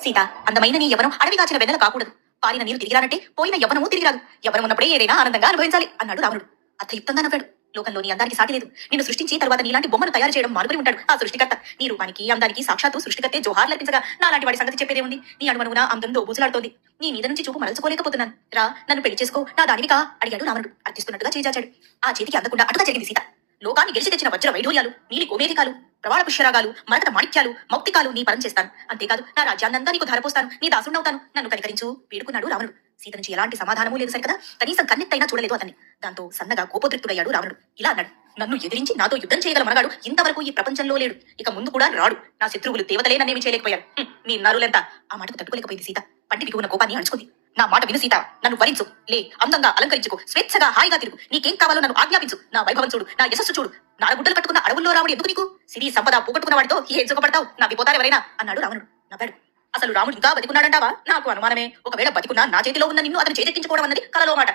సీత అందమైన నీ యవ్వనం అడవి కాచిన వెన్నెల కాకూడదు. పారిన నీరు తిరిగిరానంటే పోయిన యవ్వనము తిరిగిరాదు. యవ్వనం ఉన్నప్పుడే ఏదైనా ఆనందంగా అనుభవించాలి అన్నాడు రాముడు. అర్థయుక్తంగా నవ్వాడు. లోకంలోని అందానికి సాటి లేదు. నిన్ను సృష్టించి తర్వాత నీలాంటి బొమ్మను తయారు చేయడం మానుకుని ఉంటాడు ఆ సృష్టికర్త. నీ రూపానికి అందానికి సాక్షాత్తు సృష్టికర్తే జోహార్లర్పించగా నాలాంటి వాడి సంగతి చెప్పేదే ఉంది. నీ అణువనువున అందంతో బూసులాడుతోంది. నీ మీద నుంచి చూపు మరల్చుకోలేకపోతున్నాను. రా నన్ను పెళ్లి చేసుకో నా దానివికా అడిగాడు రావణుడు. అర్థిస్తున్నట్టుగా చేజాచాడు. ఆ చేతికి అందకుండా అటుగా జరిగింది సీత. లోకాన్ని గెలిచి తెచ్చిన వజ్ర వైఢూర్యాలు, నీలి గోమేధికాలు, ప్రవాళ పుష్యరాగాలు, మరకత మాణిక్యాలు, మౌక్తికాలు నీ పరం చేస్తాను. అంతేకాదు నా రాజ్యాన్నంతా నీకు ధారపోస్తాను. నీ దాసుడవుతాను. నన్ను కనికరించు వేడుకున్నాడు రావణుడు. సీత నుంచి ఎలాంటి సమాధానమూ లేదు సరికదా. కనీసం కన్నెత్తైనా చూడలేదు అతన్ని. దాంతో సన్నగా కోపోద్రిక్తుడయ్యాడు రావణుడు. ఇలా అన్నాడు. నన్ను ఎదిరించి నాతో యుద్ధం చేయగల మనగాడు ఇంతవరకు ఈ ప్రపంచంలో లేడు. ఇక ముందు కూడా రాడు. నా శత్రువులు దేవతలే నన్నేమి చేయలేకపోయారు. మీ నరులెంత. ఆ మాటకు తట్టుకోలేకపోయింది సీత. పంటికి ఉన్న కోపాన్ని అణుచుకుంది. నా మాట విను సీత. నన్ను వరించు. లే అందంగా అలంకరించుకో. స్వేచ్ఛగా హాయిగా తిరుగు. నీకేం కావాలో నన్ను ఆజ్ఞాపించు. నా వైభవం చూడు. నా యశస్సు చూడు. నాలుగుడ్డలు కట్టుకున్న అడవుల్లో రాముడు ఎందుకు నీకు? సిరి సంపద పోగొట్టుకున్న వాడితో ఏం సుఖపడతావు? నా విపోతారెవరైనా అన్నాడు రావణుడు. నవ్వాడు. అసలు రాముడు ఇంకా బతికున్నాడంటావా? నాకు అనుమానమే. ఒకవేళ బతికున్నా నా చేతిలో ఉన్న నిన్ను అతను చేజెక్కించుకోవడం అన్నది కలలో మాట.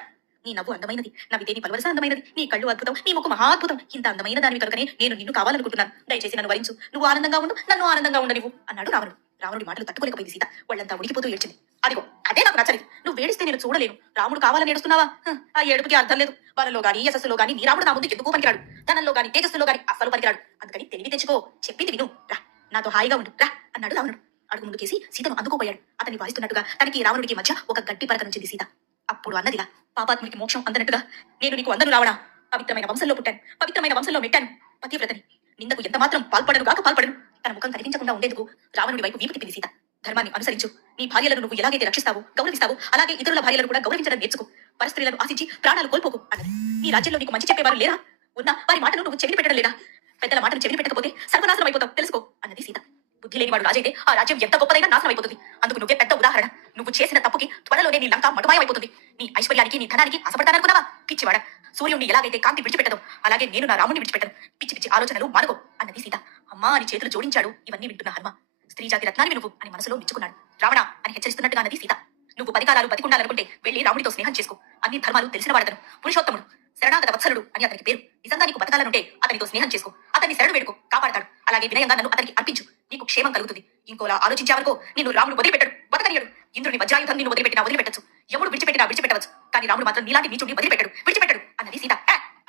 నీ నవ్వు అందమైనది. నవ్వితే నీ పలువరస అందమైనది. నీ కళ్ళు అద్భుతం. నీ ముఖం మహాద్భుతం. ఇంత అందమైన దానివి కనుకనే నేను నిన్ను కావాలనుకుంటున్నాను. దయచేసి నన్ను వరించు. నువ్వు ఆనందంగా ఉండు. నన్ను ఆనందంగా ఉండనివ్వు అన్నాడు రావణుడు. రావణుడి మాటలు తట్టుకోలేకపోయింది సీత. వాళ్ళంతా ఉడికిపోతూ ఏడ్చింది. అదిగో అదే నాకు నచ్చలేదు. నువ్వు వేడిస్తే నేను చూడలేను. రాముడు కావాలని ఏడుస్తున్నావా? ఆ ఏడుపుకి అర్థం లేదు. వాళ్ళలో గాని యశస్సులో గాని నీ రాముడు నా ముందు ఎందుకు పనికిరాడు. ధనంలో గాని తేజస్సులో గాని అస్సలు పనికిరాడు. అందుకని తెలివి తెచ్చుకో. చెప్పింది విను. రా నాతో హాయిగా ఉండు. రా అన్నాడు రావణుడు. అడుగు ముందుకేసి సీతను అందుకోపోయాడు. అతన్ని వాయిస్తున్నట్టుగా తనకి రావణుడికి మధ్య ఒక గట్టి పరక నుంచింది సీత. అప్పుడు అన్నదిలా పాపాత్ముడికి మోక్షం అందనట్టుగా, నేను నీకు అందను రావణా. పవిత్రమైన వంశంలో పుట్టాను. పవిత్రమైన వంశంలో మెట్టాను. పతివ్రతని. నిందకు ఎంత మాత్రం పాల్పడను. తన ముఖం కనిపించకుండా ఉండేందుకు రావణుడి వైపు వీపు తిప్పింది సీత. ధర్మాన్ని అనుసరించు. నీ భార్యలను నువ్వు ఎలాగైతే రక్షిస్తావో గౌరవిస్తావో అలాగే ఇతరుల భార్యలను కూడా గౌరవించడం నేర్చుకో. పరస్త్రీలను ఆశించి ప్రాణాలు కోల్పోకు అన్నది. నీ రాజ్యంలో నీకు మంచి చెప్పేవారు లేరా? ఉన్నా వారి మాటను నువ్వు చెవిని పెట్టడం లేదా? పెద్దల మాటను చెవిని పెట్టకపోతే సర్వనాశనం అయిపోతావు తెలుసుకో అన్నది సీత. బుద్ధి లేనివాడు రాజైతే ఆ రాజ్యం ఎంత గొప్పదైనా నాశనం అయిపోతుంది. అందుకు నువ్వే పెద్ద ఉదాహరణ. నువ్వు చేసిన తప్పుకి త్వరలోనే నీ లంక మటుమాయం అయిపోతుంది. నీ ఐశ్వర్యానికి నీ ధనానికి ఆశపడతాననుకున్నావా? పిచ్చివాడ. సూర్యుడిని ఎలాగైతే కాంతి విడిచిపెట్టదు అలాగే నేను నా రాముని విడిచిపెట్టను. పిచ్చి పిచ్చి ఆలోచనలు మానుకో అన్నది సీత. అమ్మా అని చేతులు జోడించాడు. ఇవన్నీ వింటున్న హనుమ. స్త్రీ జాతి రత్నాన్ని నువ్వు అని మనసులో మెచ్చుకున్నాడు. రావణ అని హెచ్చరిస్తున్నట్టుగా అన్నది సీత. నువ్వు 10 కాలాలు బతికుండాలనుకుంటే వెళ్ళి రాముడితో స్నేహం చేసుకో. అన్ని ధర్మాలు తెలిసిన వాడతను, పురుషోత్తముడు, శరణాగత వత్సలుడు అని అతనికి పేరు. నిజంగా నీకు బతకాలనుంటే అతనితో స్నేహం చేసుకో. అతన్ని శరణు వేడుకో, కాపాడతాడు. అలాగే వినయంగా నన్ను అతనికి అర్పించు, నీకు క్షేమం కలుగుతుంది. ఇంకోలా ఆలోచించావనుకో నిన్ను రాముడు వదిలిపెట్టడు, బతకనియడు. ఇంద్రుని వజ్రాయుధం నిన్ను వదిలిపెట్టినా వదిలిపెట్టచ్చు, యముడు విడిచిపెట్టినా విడిచిపెట్టవచ్చు. కానీ రాముడు మాత్రం నీలాంటి నీచుడిని విడిచిపెట్టడు అన్నది సీత.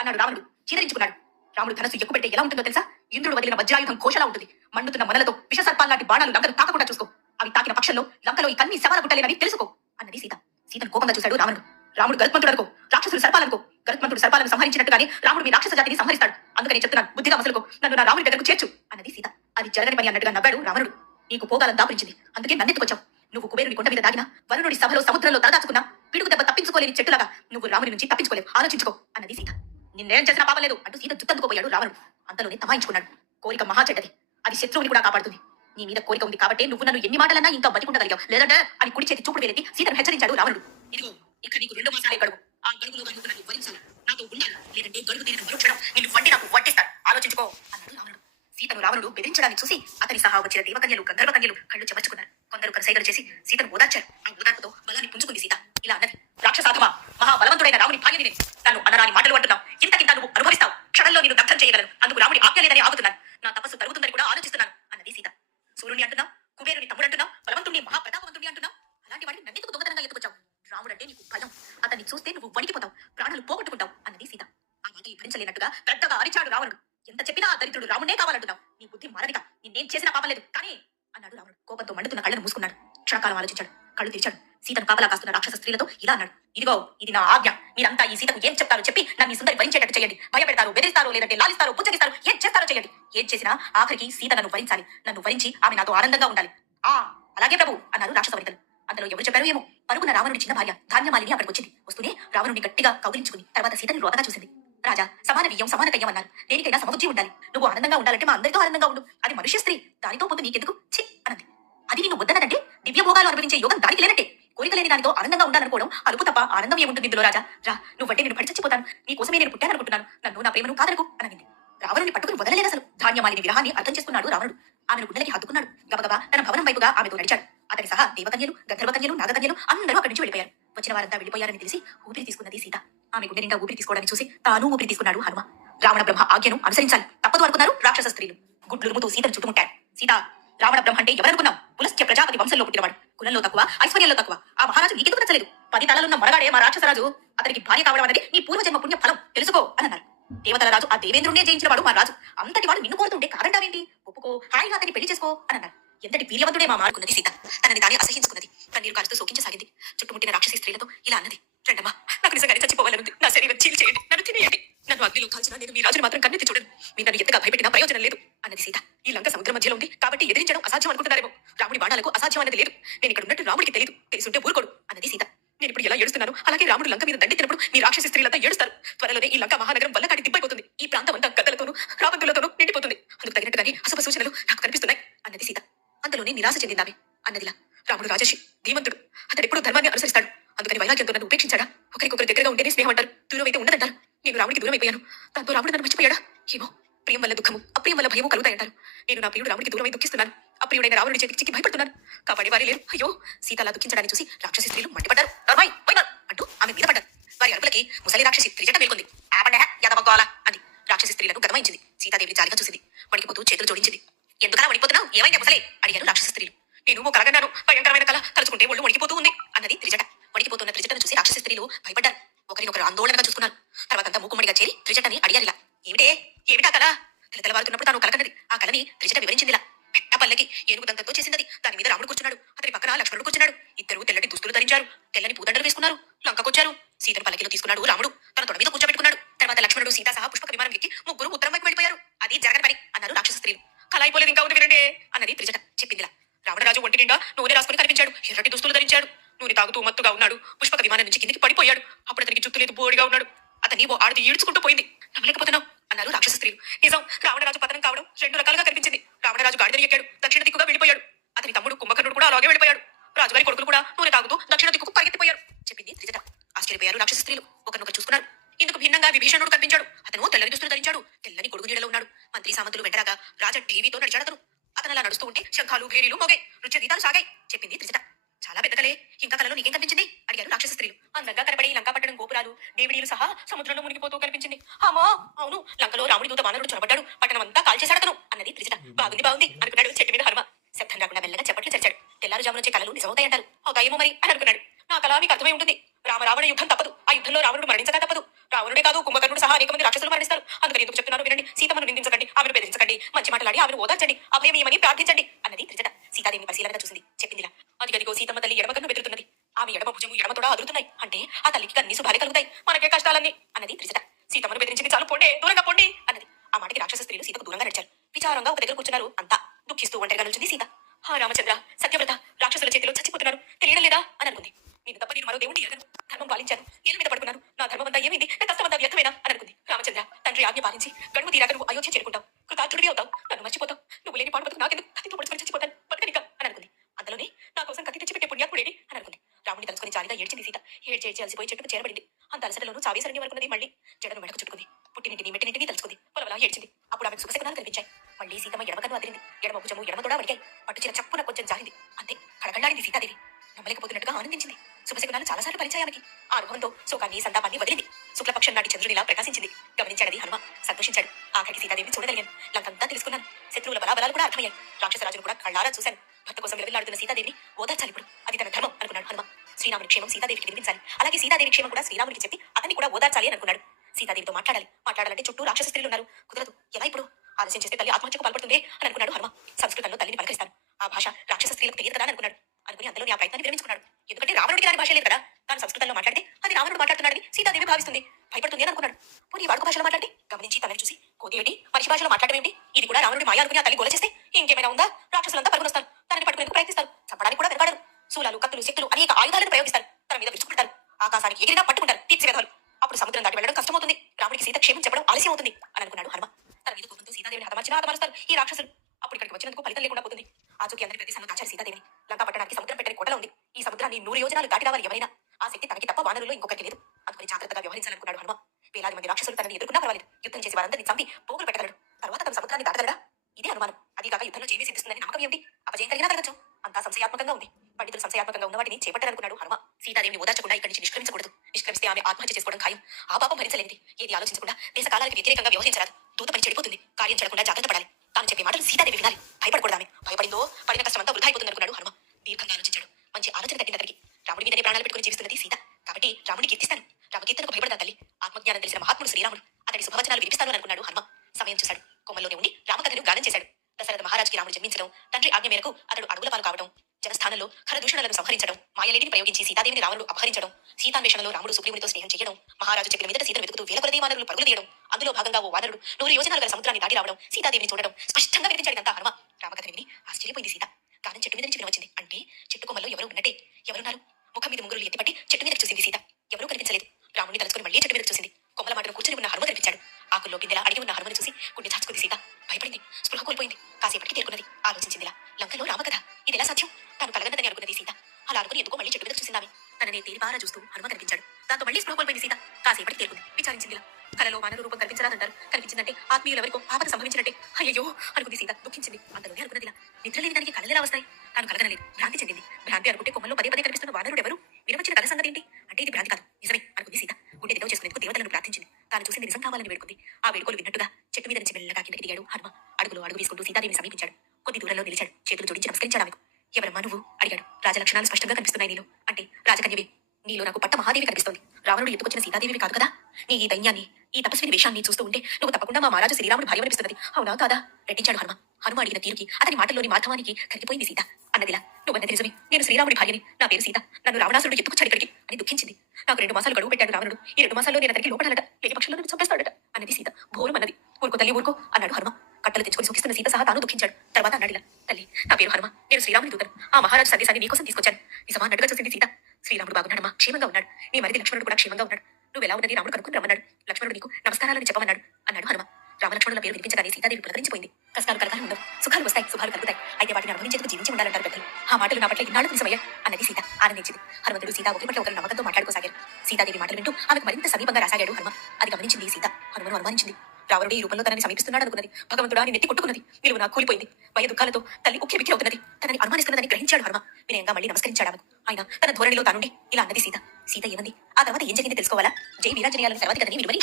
అన్నాడు రావణుడు చీదరించుకున్నాడు. రాముడు ధనస్సు ఎక్కుపెట్టే ఎలా ఉంటుందో తెలుసా? ఇంద్రుడు వదిలిన వజ్రాయుధం ఘోషలా ఉంటుంది. మండుతున్న మనలతో విషసర్పాల లాంటి బాణాలు లంకను తాకకుండా చూసుకో. అవి తాకిన పక్షంలో లంకలో ఈ కన్ని శవాల గుట్టలేనని తెలుసుకో అన్నది సీత. సీతను కోపంగా చూశాడు రావణుడు. రాముడు గరుత్మంతుడు అనుకో, రాక్షసులు సర్పాలనుకో. గరుత్మంతుడు సర్పాలను సంహరించినట్టుగానే రాముడు మీ రాక్షస జాతిని సంహరిస్తాడు. అందుకని చెప్తున్నాను, బుద్ధిగా మసలుకో, నన్ను నా రాముడి దగ్గరకు చేర్చు అన్నది సీత. అది జరగని పని అన్నట్టుగా నవ్వాడు రావణుడు. నీకు పోగాలను దాపురించింది, అందుకే నన్నెత్తుకొచ్చావు. నువ్వు కుబేరుని కొండ మీద దాగినా, వరుణుడి సభలో సముద్రంలో తలదాచుకున్నా, పిడుగు దెబ్బ తప్పించుకోలేని చెట్టులాగా నువ్వు రాముడి నుంచి తప్పించుకోలేవు. ఆలోచించుకో అన్నది సీత. నిన్నేం చేసినా పాపం లేదు అంటూ సీత జుత్తందుకోపోయాడు రావణుడు. అంతలోనే తమాయించుకున్నాడు. కోరిక మహా చెడ్డది, అది శత్రువుని కూడా కాపాడుతుంది. నీ మీద కోరిక ఉంది కాబట్టి నువ్వు నన్ను ఎన్ని మాటలన్నా ఇంకా బతికుండగలిగావు, లేదంటే అని కుడి చేతి చూపుడు వేలెత్తి సీతను హెచ్చరించాడు రావణుడు. ఇదిగో ఇక నీకు 2 మాసాలే గడువు. ఆ గడువులో నువ్వు నన్ను వరించాలి, నాతో ఉండాలి, లేదంటే గడువు తీరిన మరుక్షణం నిన్ను వండి నాకు వడ్డిస్తాను, ఆలోచించుకో అన్నాడు రావణుడు. సీతను రావణుడు బెదిరించడాన్ని చూసి అతని సహా వచ్చిన దేవకన్యలు గంధర్వకన్యలు కళ్ళు చెమర్చుకున్నారు. కొందరు కనసైగలు చేసి సీతను ఓదార్చారు. ఆ ఓదార్పుతో బలాన్ని పుంజుకుంది సీత. ఇలా అన్నది, రాక్షసాధమా, మహాబలవంతుడైన రాముని భార్యని నేను. నన్ను అనరాని మాటలు అంటున్నావు, ఇంతకింత నువ్వు అనుభవిస్తావు. క్షణంలో నేను దగ్ధం చేయగలను, అందుకు రాముడి ఆజ్ఞ లేదని ఆగుతున్నాను. నా తపస్సు తరుగుతుందని కూడా ఆలోచిస్తున్నాను అన్నది సీత. సూర్యుని అంటున్నావు, కుబేరుని తమ్ముడు అంటున్నావు, బలవంతుడిని మహాప్రతాపవంతుడిని అంటున్నావు. అలాంటి వాడిని నన్నెందుకు దొంగతనంగా ఎత్తుకొచ్చావు? రాముడంటే నీకు భయం, అతన్ని చూస్తే నువ్వు వణికిపోతావు, ప్రాణాలు పోగొట్టుకుంటావు అన్నది సీత. ఆ మాటలు భరించలేనట్టుగా పెద్దగా అరిచాడు రావణుడు. ఎంత చెప్పినా ఆ దరిద్రుడు రాముడే కావాలంటున్నావు, నీ బుద్ధి మారదిక, నిన్నేం చేసినా పాపం లేదు కానీ అన్నాడు రావణుడు. కోపంతో మండుతున్న కళ్ళను మూసుకున్నాడు. క్షణకాలం ఆలోచించాడు, కళ్ళు తెరిచాడు. సీతను కాపలా కాస్తున్న రాక్షస స్త్రీలతో ఇలా అన్నాడు. ఇదిగో ఇది నా ఆజ్ఞ, మీరంతా ఈ సీతకు ఏం చెప్తారో చెప్పి నన్ను ఈ సుందరి వరించేటట్టు చేయండి. భయపెడతారు, బెదిరిస్తారు, లేదంటే లాలిస్తారు, పుచ్చగిస్తారు, ఏం చేస్తారో చేయండి. ఏం చేసినా ఆఖరికి సీత నన్ను వరించాలి, నన్ను వరించి ఆమె నాతో ఆనందంగా ఉండాలి. ఆ అలాగే ప్రభు అన్నారు రాక్షస వనితలు. అందులో ఎవరు చెప్పారో ఏమో, పరుగున రావణుడి చిన్న భార్య ధాన్యమాలిని అక్కడికి వచ్చింది. వస్తూనే రావణుడిని గట్టిగా కౌగిలించుకుని తర్వాత సీతని రోతగా చూసింది. రాజా, సమాన వియ్యం సమాన కయ్యం అన్నారు. దేనికైనా సమబుద్ధి ఉండాలి. నువ్వు ఆనందంగా ఉండాలంటే మా అందరితో ఆనందంగా ఉండు. అది మనుష్య స్త్రీ, దానితో పొందు నీకెందుకు చి అన్నది. అది నిన్ను వద్దనంటే దివ్య భోగాలు అనుభవించే యోగం దానికి లేనట్టే. కోరిక లేని దానితో ఆనందంగా ఉండాలనుకోవడం అలుపు తప్ప ఆనందం ఏముంటుంది ఇందులో? రాజా రా, నువ్వంటే నేను పడి చచ్చిపోతాను, నీ కోసమే నేను పుట్టాననుకుంటున్నాను, నన్ను నా ప్రేమను కాదనకు అన్నది. రావణుని పట్టుకుని వదలలేదు అసలు. ధాన్యమాలిని విరహాన్ని అర్థం చేసుకున్నాడు రావణుడు. ఆమెను గుండెలకి హత్తుకున్నాడు. గబగబా తన భవనం వైపుగా ఆమెతో నడిచాడు. అతని సహా దేవకన్యలు, గంధర్వకన్యలు, నాగకన్యలు అందరూ అక్కడి నుంచి వెళ్ళిపోయారు. వచ్చిన వారంతా వెళ్ళిపోయారని తెలిసి ఊపిరి తీసుకున్నది సీత. ఆమె గుండె నిండా ఊపిరి తీసుకోవడాన్ని చూసి తాను ఊపిరి తీసుకున్నాడు హనుమ. రావణ బ్రహ్మ ఆజ్ఞను అనుసరించాలి, తప్పదు అనుకున్నారు రాక్షస స్త్రీలు. గుడ్లురుముతూ సీతను చుట్టుముట్టారు. సీత, రావణ బ్రహ్మ అంటే ఎవరనుకున్నావు? పులస్త్య ప్రజాపతి వంశంలో పుట్టినవాడు, కులంలో తక్కువ, ఐశ్వర్యంలో తక్కువ. ఆ మహారాజు నీకెందుకు నచ్చలేదు? 10 తలలున్న మరగాడే మా రాక్షసరాజు, అతనికి భార్య కావడం అనేది నీ పూర్వజన్మ పుణ్య ఫలం, తెలుసుకో అని అన్నారు. దేవతల రాజు ఆ దేవేంద్రుడే జయించిన వాడు మా రాజు, అంతటి వాడు నిన్ను కోరుతుంటే కాదంటావేంటి? ఒప్పుకో, హాయిగా అతన్ని పెళ్లి చేసుకో అని అన్నారు. ఎంతటి వీర్యవంతుడే మా మారుకున్నది సీత. తనని తానే అసహించుకున్నది. కన్నీరు కాలుస్తూ శోకించసాగింది. చుట్టుముట్టిన రాక్షసి స్త్రీలతో ఇలా అన్నది. రండమ్మా, నాకు నిజంగానే చచ్చిపోవాలనుంది. నా శరీరం చీలి చేయండి, నన్ను తినేయండి. నన్ను అగ్నిలో కాల్చినా నేను మీ రాజుని మాత్రం కన్నెత్తి చూడను. మీ నన్ను ఎంతగా భయపెట్టినా ప్రయోజనం లేదు అన్నది సీత. ఈ లంక సముద్రం మధ్యలో ఉంది కాబట్టి ఎదిరించడం అసాధ్యం అనుకుంటున్నారేమో. రాముడి బాణాలకు అసాధ్యం అనేది లేదు. నేను ఇక్కడ ఉన్నట్టు రాముడికి తెలియదు, తెలుసుంటే ఊరుకోడు అన్నది సీత. నేను ఇప్పుడు ఎలా ఏడుస్తున్నాను, అలాగే రాముడు లంక మీద దండెత్తినప్పుడు మీ రాక్షసి స్త్రీలంతా ఏడుస్తారు. త్వరలోనే ఈ లంక మహానగరం వల్ల కాడి దిబ్బైపోతుంది. ఈ ప్రాంతం అంతా గద్దలతోనూ రాబందులతోనూ నిండిపోతుంది. అందుకు తగినట్టుగానే అశుభ సూచనలు నాకు కనిపిస్తున్నాయి అన్నది సీత. అందులోనే నిరాశ చెందిందామె. అన్నదిలా, రాముడు రాజర్షి, ధీమంతుడు, అతడు ఎప్పుడు ధర్మాన్ని అనుసరిస్తాడు. అందుకని వైరాగ్యంతో నన్ను ఉపేక్షించాడా? ఒకరికొకరు దగ్గరగా ఉంటేనే స్నేహం అంటారు, దూరం అయితే ఉండదంటారు. నేను రాముడికి దూరం అయిపోయాను, దాంతో రాముడు నన్ను మర్చిపోయాడా? ఏమో, ప్రియం వల్ల దుఃఖము, అప్రియం వల్ల భయము కలుగుతాయంటారు. నేను నా ప్రియుడు రాముడికి దూరమై దుఃఖిస్తున్నాను. అప్రియుడైన రావణుడి చేతికి చిక్కి భయపడుతున్నాను. కాపాడే వారి లేరు. అయ్యో, సీత అలా దుఃఖించడాన్ని చూసి రాక్షసి స్త్రీలు మండిపడ్డారు. నర్మాయ్ పోయినారు అంటూ ఆమె మీద పడ్డారు. వారి అరుపులకి ముసలి రాక్షసి త్రిజట మేల్కొంది. ఆపండే యదవగోల అని రాక్షసి స్త్రీలను గదమాయించింది. సీతాదేవి జాలిగా చూసింది. వణికిపోతూ చేతులు జోడించింది. ఎందుకలా వణిపోతున్నావు, ఏమైంది ముసలే అడిగారు రాక్షస స్త్రీలు. నేను ఓ కలగన్నాను, భయంకరమైన కళ, తలుచుకుంటే ఒళ్ళు వణికిపోతూ ఉంది అన్నది త్రిజట. వణికిపోతున్న త్రిజటను చూసి రాక్షస స్త్రీలు భయపడ్డారు. ఒకరినొకరు ఆందోళనగా చూసుకున్నారు. తర్వాతంతా మూకుమ్మడిగా చేరి త్రిజటని అడిగారిలా, ఏమిటే, ఏమిటా కళ? తెలతెలవారుతున్నప్పుడు తాను కలకన్నది. ఆ కళని త్రిజట వివరించిందిలా. పెట్ట పల్లకి ఏనుగు దంతంతో చేసింది. దాని మీద రాముడు కూర్చున్నాడు, అతని పక్కన లక్ష్మణుడు కూర్చున్నాడు. ఇద్దరు తెల్లటి దుస్తులు ధరించారు, తెల్లని పూదండలు వేసుకున్నారు. లంకకొచ్చారు. సీతను పల్లకిలో తీసుకున్నాడు రాముడు, తన తొడ మీద కూర్చోబెట్టుకున్నాడు. తర్వాత లక్ష్మణుడు సీత సహా పుష్పక విమానం ఎక్కి ముగ్గురు ఉత్తరం వైపు వెళ్ళిపోయారు. అది జరగని పని అన్నారు రాక్షస స్త్రీలు. కళ అయిపోలేదు, ఇంకా ఉంది వినండి అన్నది త్రిజట చెప్పిందిలా. రావణరాజు ఒంటి నిండా నూనె రాసుకుని కనిపించాడు. ఎర్రటి దుస్తులు ధరించాడు. నూనె తాగుతూ మత్తుగా ఉన్నాడు. పుష్పక విమానం నుంచి కిందికి పడిపోయాడు. అప్పుడు అతనికి జుట్టు లేదు, బోడిగా ఉన్నాడు. అతన్ని ఓ ఆడది ఈడ్చుకుంటూ పోయింది. నమ్మలేకపోతున్నావు అన్నారు రాక్షస స్త్రీలు. నిజం, రావణరాజు పతనం కావడం 2 రకాలుగా కనిపించింది. రావణరాజు గాడిదని ఎక్కాడు, దక్షిణ దిక్కుగా వెళ్ళిపోయాడు. అతని తమ్ముడు కుంభకర్ణుడు కూడా అలాగే వెళ్ళిపోయాడు. రాజుగారి కొడుకులు కూడా నూనె తాగుతూ దక్షిణ దిక్కుకు పరిగెత్తిపోయారు చెప్పింది త్రిజట. ఆశ్చర్యపోయారు రాక్షస స్త్రీలు. ఒకరినొకరు చూసుకున్నారు. ఇందుకు భిన్నంగా విభీషణుడు కనిపించాడు. అతను తెల్లని దుస్తులు ధరించాడు, తెల్లని కొడుకు నీడలో ఉన్నాడు. మంత్రి సామంతులు వెంటరాగా రాజ టీవీతో నడిచాడు. అతను అలా నడుస్తూ ఉంటే శంఖాలు భేరీలు మోగాయి, నృత్య గీతాలు సాగాయి చెప్పింది త్రిజట. చాలా పెద్ద కలే. ఇంకా కలలో నీకేం కనిపించింది అడిగారు రాక్షస స్త్రీలు. అందంగా కనబడి లంకాపట్టణం గోపురాలు దేవిడీలు సహా సముద్రంలో మునిగిపోతూ కనిపించింది. అమ్మా అవును, లంకలో రాముడి దూత వానరుడు చొరబడ్డాడు, పట్టణం అంతా కాల్చేశాడతను అన్నది త్రిజట. బాగుంది బాగుంది అనుకున్నాడు చెట్టు మీద హనుమ. శబ్దం రాకుండా మెల్లగా చెప్పట్లు చరిచాడు. తెల్లారుజామున వచ్చే కలలు నిజమవుతాయంటారు, అవుతాయేమో మరి అని అనుకున్నాడు. నా కళ మీకు అర్థమై ఉంటుంది. రావణ యుద్ధం తప్పదు, ఆ యుద్ధంలో రావణుడు మరణించక తప్పదు. రావణుడే కాదు, కుంభకర్ణుడు సహా అనేక మంది రాక్షసులు మరణిస్తారు. అందుకని ఎందుకు చెప్తున్నాను వినండి. సీతమ్మను నిందించకండి, ఆమెను బెదిరించకండి, మంచి మాటలాడి ఆమెను ఓదార్చండి, అభయం ఏమని ప్రార్థించండి అన్నది త్రిజట. సీతాదేవిని పరిశీలనగా చూసింది, చెప్పిందిలా. అదిగదిగో సీతమ్మ తల్లి ఎడమ కన్ను బెదురుతున్నది, ఆమె ఎడమ భుజము ఎడమ తోడ అదురుతున్నాయి, అంటే ఆ తల్లికి కన్నీ శుభాలే కలుగుతాయి, మనకే కష్టాలన్నీ అన్నది త్రిజట. సీతమ్మను బెదిరించింది చాలు, పొండే దూరంగా పొండి అన్నది. ఆ మాటకి రాక్షస స్త్రీలు సీతకు దూరంగా నడిచారు. విచారంగా ఒక దగ్గర కూర్చున్నారు అంతా. దుఃఖిస్తూ ఒంటరిగా నిల్చుంది సీత. హా రామచంద్ర, సత్యవ్రత రాక్షసుల చేతిలో చచ్చిపోతున్నారు, తెలియడం లేదా అని అనుకుంది. నేను తప్ప నేను మరో దేవుడి ఎరగను, ధర్మం పాలించాను, ఏళ్ళ మీద పడుకున్నాను, నా ధర్మం అంతా ఏమైంది, నా కష్టమంతా వ్యర్థమేనా అని అనుకుంది. రామచంద్ర, తండ్రి ఆజ్ఞ పాలించి గడువు తీరాక నువ్వు అయోధ్య చేరుకుంటావు, కృతార్థుడివి అవుతావు, నన్ను మర్చిపోతావు, నువ్వు లేని పాటు నాకెందుకు, కత్తితో పొడుచుకొని చచ్చిపోతాను, బతకనిక అని అనుకుంది. అందులోనే నా కోసం కత్తి తెచ్చిపెట్టే పుణ్యాత్ముడేడి అని అనుకుంది. రాముని తలుచుకుని జాలిగా ఏడ్చింది సీత. ఏడ్చి అలసిపోయి చెట్టుకు చేరబడింది. అంత అలసటలోనూ చావేసరణి వరకున్నది. మళ్ళీ జడను మెడకు చుట్టుకుంది. పుట్టినింటిని మెట్టినింటిని తలుచుకుంది. పొలవలా ఏడ్చింది. అప్పుడు ఆమెకు సుఖశకునాలు కనిపించాయి. మళ్ళీ సీతమ్మ ఎడమకన్ను అదిరింది, ఎడమ భుజము ఎడమ తోడా వడికాయి. పట్టుచీర చప్పున కొంచెం జారింది, అంతే. కళకళలాడింది సీతాదేవి. నమ్మలేకపోతున్నట్టుగా ఆనందించింది. శుభశకునాలు చాలాసార్లు ఫలించాయి ఆమెకి. ఆ అనుభవంతో శోకాన్ని సంతాపాన్ని వదిలింది. శుక్లపక్షం నాటి చంద్రునిలా ప్రకాశించింది. గమనించాడది హనుమ. సంతోషించాడు. ఆఖరికి సీతాదేవిని చూడగలిగాను, లంకంతా తెలుసుకున్నాను, శత్రువుల బలాబలాలు కూడా అర్థమయ్యాయి, రాక్షసరాజును కూడా కళ్ళారా చూశాను. భర్త కోసం విలవిల్లాడుతున్న సీతాదేవిని ఓదార్చాలి ఇప్పుడు, అది తన ధర్మం అనుకున్నాడు హనుమ. శ్రీరాముని క్షేమం సీతాదేవికి వినిపించాలి, అలాగే సీతాదేవి క్షేమం కూడా శ్రీరామునికి చెప్పి అతన్ని కూడా ఓదార్చాలి అని అనుకున్నాడు. సీతాదేవితో మాట్లాడాలంటే చుట్టూ రాక్షస స్త్రీలు ఉన్నారు, కుదరదు. ఎలా ఇప్పుడు? ఆలస్యం చేస్తే తల్లి ఆత్మహత్యకు పాల్పడుతుంది అని అనుకున్నాడు హనుమ. సంస్కృతంలో తల్లిని పలకరిస్తాను, ఆ భాష రాక్షస స్త్రీలకు తెలియదు కదా అని అనుకున్నాడు. అనుకుని అందులో ఆ ప్రయత్నాన్ని విరమించుకున్నాడు. ఎందుకంటే రావణుడికి రాని భాష లేదు కదా, తాను సంస్కృతంలో మాట్లాడితే అది రావణుడు మాట్లాడుతున్నాడని సీతాదేవి భావిస్తుంది, భయపడుతుంది అని అనుకున్నాడు. పోనీ వాడుక భాషలో మాట్లాడి గమనించి తనని చూసి కోతి ఏంటి, మనిషి భాషలో మాట్లాడడం ఏంటి, ఇది కూడా రావణుడి మాయ అనుకుని ఆ తల్లి గోల చేస్తే ఇంకేమైనా ఉందా? రాక్షసులంతా పరుగునొస్తారు, తనని పట్టుకునేందుకు ప్రయత్నిస్తారు, చంపడానికి కూడా వెనకాడరు, శూలాలు కత్తులు శక్తులు అనేక ఆయుధాలను ప్రయోగిస్తారు, తన మీద విరుచుకుంటారు, ఆకాశానికి ఎగిరినా పట్టుకుంటారు తీర్చి వెధవలు. అప్పుడు సముద్రం దాటి వెళ్ళడం కష్టమవుతుంది, రాముడికి సీత క్షేమం చెప్పడం ఆలస్యం అవుతుంది అని అనుకున్నాడు హనుమ. తన మీద కోపంతో సీతాదేవిని హతమారుస్తారు ఈ రాక్షసులు. అప్పుడు ఇక్కడికి వచ్చినందుకు ఫలితం లేకుండా పోతుంది. ఆచూకి అందరి ప్రదేశంలో దాచారు సీతాదేవిని. లంకా పట్టణానికి సముద్రం పెట్టని కోటలో ఉంది. ఈ సముద్రాన్ని 100 యోజనాలు దాటి రావాలి ఎవరైనా, ఆ శక్తి తనకి తప్ప వానరులో ఇంకొకరికి లేదు. అందుకని జాగ్రత్తగా వ్యవహరించాలనుకున్నాడు హనుమ. వేలాది మంది రాక్షసులు తనని ఎదుర్కొన్నా పర్వాలేదు, యుద్ధం చేసి వారందరినీ చంపి పోగులు పెట్టగలడు. తర్వాత తన సముద్రాన్ని దాటగలడా? ఇదే అనుమానం. అది కాక యుద్ధంలో చేసి సిద్ధిస్తుందని నమ్మకం ఏమిటి? అపజయం కలిగినా కలగచ్చు. అంతా సంశయాత్మకంగా ఉంది. పండితులు సంశయాత్మకంగా ఉన్న వాటిని చేపట్టాలనుకున్నాడు హనుమ. సీతాదేవిని ఓదార్చకుండా ఇక్కడి నుంచి నిష్క్రమించకూడదు. నిష్క్రమిస్తే ఆమె ఆత్మహత్య చేసుకోవడం ఖాయం. ఆ పాపం భరించలేనిది. ఏది ఆలోచించకుండా దేశ కాలానికి వ్యతిరేకంగా వ్యవహరించరాదు. దూత పని చెడిపోతుంది. కార్యం చెడకుండా జాగ్రత్త పడాలి. తాను చెప్పే మాటలు సీతాదేవి వినాలి. భయపడకూడదు. ఆమె భయపడిందో పడిన కష్టమంతా వృధా అయిపోతుంది అనుకున్నాడు హనుమ. దీర్ఘంగా ఆలోచించాడు. మంచి ఆలోచన తగ్గింది అతనికి. రాముడి మీదనే ప్రాణాలు పెట్టుకుని జీవిస్తున్నది సీత, కాబట్టి రాముడికి కీర్తిస్తాను. రామకీర్తనకు భయపడదా తల్లి? ఆత్మజ్ఞానం తెలిసిన మహాత్ముడు శ్రీరాముడు, అతడి శుభవచనాలు వినిపిస్తాను అని అనుకున్నాడు హనుమ. సమయం చూశాడు. కొమ్మల్లోనే ఉండి రామకథను గానం చేశాడు. దశరథ మహారాజుకి రాముడు జన్మించడం, తండ్రి ఆజ్ఞ మేరకు అతడు అడుగుల పాలు కావడం, జనస్థానంలో ఖరదూషణలను సంహరించడం, మాయలేడిని ప్రయోగించి సీతాదేవిని రావణుడు అపహరించడం, సీతాన్వేషణలో రాముడు సుగ్రీవునితో స్నేహం చేయడం, మహారాజు చెప్పిన మీద సీతను వెతుకుతూ వేల కొలది వానరులు పరుగులు తీయడం, అందులో భాగంగా ఓ వానరుడు 100 యోజనాలు గల సముద్రాన్ని దాటి రావడం, సీతాదేవిని చూడడం స్పష్టంగా వినిపించాడు ఇదంతా హనుమ. రామకథ విని ఆశ్చర్యపోయింది సీత. కారణం చెట్టు మీద నుంచి వినవచ్చింది. అంటే చెట్టు కొమ్మల్లో ఎవరు ఉన్నట్టే. ఎవరున్నారు? ముఖం మీద ముంగురులు ఎత్తిపట్టి చెట్టు మీద చూసింది సీత. ఎవరూ కనిపించలేదు. రాముడిని తలుచుకుని మళ్ళీ చెట్టు మీద చూసింది. కొమ్మల మాటను కూర్చొని ఉన్న హనుమ కనిపించాడు. ఆకుల్లో గిందెలా అడిగి ఉన్న హనుమను చూసి గుండె చాచుకుంది సీత. భయపడింది, స్పృహ కోల్పోయింది. కాసేపటికి తేరుకున్నది. ఆలోచించిందిలా, లంకలో రామకథ ఇది ఎలా సాధ్యం? తాను కలగన్నదని అనుకున్నది సీత. అలా అనుకుని ఎందుకో మళ్ళీ చెట్టు మీద చూసిందామె. తననే తేలిపారా చూస్తూ హనుమ కనిపించాడు. దాంతో మళ్ళీ స్పృహ కోల్పోయింది సీత. కాసేపటికి తేరుకుంది. విచారించిందిలా, కలలో మానవ రూపం కనిపించరాదంటారు, కనిపించిందంటే ఆత్మీయులెవరికో ఆపద సంభవించినట్టే. అయ్యో అనుకుంది సీత. దుఃఖించింది. అంతలోనే అనుకున్నదిలా, నిద్రలేని దానికి కళలు ఎలా వస్తాయి? తాను కలగనలేదు, భ్రాంతి చెందింది. భ్రాంతి అనుకుంటే కొమ్మలో పదే పదే కనిపిస్తున్న వానరుడు ఎవరు? వినవచ్చిన కథ సంగతి ఏంటి? అంటే ఇది భ్రాంతి కాదు, నిజమే అనుకుంది సీత. గుండె దిగవ చేసుకునేందుకు దేవతలను ప్రార్థించింది. తాను చూసింది నిజం కావాలని వేడుకుంది. ఆ వేడుకలు విన్నట్టుగా చెట్టు మీద నుంచి మెల్లగా కిందకి దిగాడు హనుమ. అడుగులో అడుగు వేసుకుంటూ సీతాదేవిని సమీపించాడు. కొద్ది దూరంలో నిలిచాడు. చేతులు జోడించి నమస్కరించాడు ఆమెకు. ఎవరమ్మా నువ్వు అడిగాడు. రాజలక్షణాలు స్పష్టంగా కనిపిస్తున్నాయి నీలో, అంటే రాజకన్యవే. నీలో నాకు పట్ట మహాదేవి కనిపిస్తోంది. రావణుడు ఎత్తుకొచ్చిన సీతాదేవి కాదు కదా? నీ ఈ దైన్యాన్ని, ఈ తపస్విని వేషాన్ని చూస్తూ ఉంటే నువ్వు తప్పకుండా మా మహారాజు శ్రీరాముడు భార్య అనిపిస్తున్నది. అవునా కాదా? రెట్టించాడు హనుమ. హనుమ అడిగిన తీరుకి, అతని మాటల్లోని మార్ధవానికి కరిగిపోయింది సీత. అన్నదిలా, నువ్వన్నది నిజమే, నేను శ్రీరాముడి భార్యని, నా పేరు సీత, నన్ను రావణాసురుడు ఎత్తుకొచ్చాడు ఇక్కడికి అని దుఃఖించింది. నాకు 2 మాసాలు గడువు పెట్టాడు రావణుడు. ఈ 2 మాసాల్లో నేను అతనికి లోపడాలట, లేని పక్షంలో నన్ను చంపేస్తాడట అన్నది సీత. భోరం అన్నది. ఊరుకో తల్లి ఊరుకో అన్నాడు హనుమ. కట్టలు తెచ్చుకొని సుఖిస్తున్న సీత సహా తాను దుఃఖించాడు. తర్వాత అన్నాడిలా, తల్లి నా పేరు హనుమ, నేను శ్రీరాముడి దూతను. ఆ మహారాజు సందేశాన్ని నీకోసం తీసుకొచ్చాను. నిజమా అన్నట్టుగా చూసింది సీత. శ్రీరాముడు బాగున్నాడమ్మా, క్షేమంగా ఉన్నాడు. నీ మరిది లక్ష్మణుడు కూడా క్షేమంగా ఉన్నాడు. నువ్వు ఎలా ఉన్నది రాముడు కనుక్కుని రమ్మన్నాడు. లక్ష్మణుడు నీకు నమస్కారాలని చెప్పమన్నాడు అన్నాడు హనుమ. రామలక్ష్మణుల పేరు వినిపించగానే సీతాదేవి పులకరించిపోయింది. కష్టాలు కలగాలు ఉండవు, సుఖాలు వస్తాయి, శుభాలు కలుగుతాయి. అయితే వాటిని అనుభవించేందుకు జీవించి ఉండాలంటారు పెద్దలు. ఆ మాటలు నా పట్ల ఇన్నాళ్ళు నిజమయ్యా అన్నది సీత. ఆనందించింది. హనుమంతుడు సీత ఒకరి పట్ల ఒకరు నమ్మకంతో మాట్లాడుకోసాగారు. సీతాదేవి మాటలు వింటూ ఆమెకు మరింత సమీపంగా రాసాగాడు హనుమ. అది గమనించింది సీత. హనుమను అనుమానించింది. రావణుడి ఈ రూపంలో తనని సమీపిస్తున్నాడు అనుకున్నది. భగవంతుడా అని నెత్తి కొట్టుకున్నది. నిలువు నా కూలిపోయింది. భయ దుఃఖాలతో తల్లి ఉక్కిరి బిక్కిరి అవుతున్నది. తనని అనుమానిస్తున్నదని గ్రహించాడు హనుమ. వినయంగా మళ్ళీ నమస్కరించాడు ఆమెకు. ఆయన తన ధోరణిలో తానుండి ఇలా అన్నది సీత. సీత ఏమంది? ఆ తర్వాత ఏం జరిగింది తెలుసుకోవాలా? జై వీరాంజనేయాలను తర్వాతి కథని విలువని.